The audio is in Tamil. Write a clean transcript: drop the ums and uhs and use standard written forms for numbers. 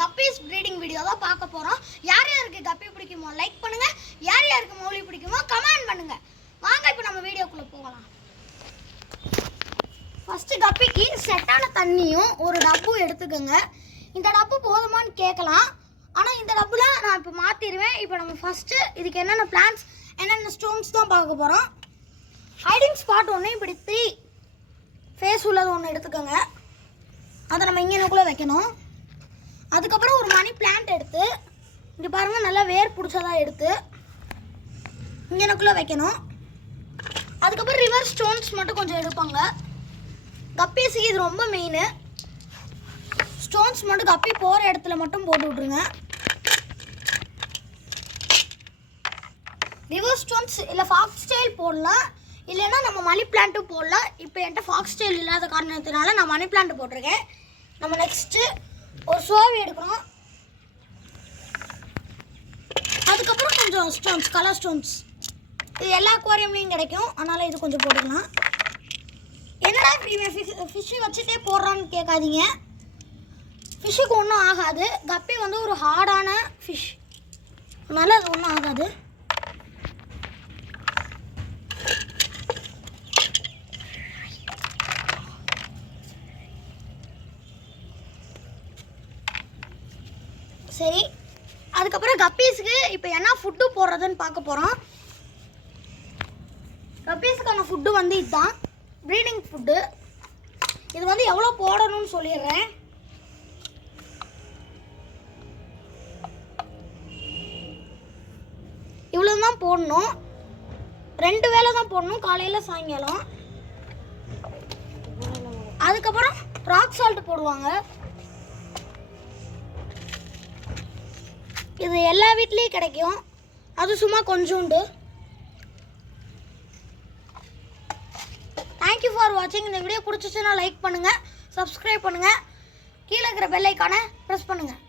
கப்பீஸ் ப்ரீடிங் வீடியோ தான் பார்க்க போகிறோம். யார் யாருக்கு கப்பி பிடிக்குமோ லைக் பண்ணுங்கள், யார் யாருக்கு மௌலி பிடிக்குமோ கமெண்ட் பண்ணுங்கள். வாங்க இப்போ நம்ம வீடியோக்குள்ளே போகலாம். ஃபஸ்ட்டு கப்பிக்கு செட்டான தண்ணியும் ஒரு டப்பு எடுத்துக்கோங்க. இந்த டப்பு போதுமான்னு கேட்கலாம், ஆனால் இந்த டப்புல நான் இப்போ மாற்றிடுவேன். இப்போ நம்ம ஃபஸ்ட்டு இதுக்கு என்னென்ன பிளான்ஸ் என்னென்ன ஸ்டோன்ஸ் தான் பார்க்க போகிறோம். ஹைடிங் ஸ்பாட் ஒன்று இப்படி 3 ஃபேஸ் உள்ளது ஒன்று எடுத்துக்கோங்க. அதை நம்ம இங்கேனுக்குள்ளே வைக்கணும். அதுக்கப்புறம் ஒரு மணி பிளான்ட் எடுத்து இங்கே பாருங்கள், நல்லா வேர் பிடிச்சதாக எடுத்து இங்கேனுக்குள்ளே வைக்கணும். அதுக்கப்புறம் ரிவர் ஸ்டோன்ஸ் மட்டும் கொஞ்சம் எடுப்பாங்க. கப்பீஸுக்கு இது ரொம்ப மெயின். ஸ்டோன்ஸ் மட்டும் கப்பி போகிற இடத்துல மட்டும் போட்டு விட்ருங்க. ரிவர் ஸ்டோன்ஸ் இல்லை ஃபாக்ஸ் ஸ்டைல் போடலாம், இல்லைன்னா நம்ம மணி பிளான்ட்டும் போடலாம். இப்போ என்கிட்ட ஃபாக்ஸ் ஸ்டைல் இல்லாத காரணத்தினால நான் மணி பிளான்ட் போட்டிருக்கேன். நம்ம நெக்ஸ்ட்டு ஒரு சோவி எடுக்கணும். அதுக்கப்புறம் கொஞ்சம் ஸ்டோன்ஸ், கலர் ஸ்டோன்ஸ், இது எல்லா அக்வாரியம்லேயும் கிடைக்கும், அதனால் இது கொஞ்சம் போட்டுக்கலாம். என்னடா ஃபிஷ்ஷு வச்சுட்டே போடுறான்னு கேட்காதீங்க. ஃபிஷ்ஷுக்கு ஒன்றும் ஆகாது. கப்பி வந்து ஒரு ஹார்டான ஃபிஷ், அதனால் அது ஒன்றும் ஆகாது. சரி, அதுக்கப்புறம் கப்பீஸுக்கு இப்போ என்ன ஃபுட்டு போடுறதுன்னு பார்க்க போகிறோம். கப்பீஸுக்கான ஃபுட்டு வந்து இதுதான் ப்ரீடிங் ஃபுட்டு. இது வந்து எவ்வளோ போடணும்னு சொல்லிடுறேன். இவ்வளோ தான் போடணும். 2 வேளை தான் போடணும், காலையில் சாயங்காலம். அதுக்கப்புறம் ராக் சால்ட் போடுவாங்க. இது எல்லா வீட்லேயும் கிடைக்கும், அது சும்மா கொஞ்சோண்டு. தேங்க்யூ ஃபார் வாட்சிங். இந்த வீடியோ பிடிச்சிச்சுன்னா லைக் பண்ணுங்கள், சப்ஸ்கிரைப் பண்ணுங்கள், கீழே இருக்கிற பெல் ஐக்கானை ப்ரெஸ் பண்ணுங்கள்.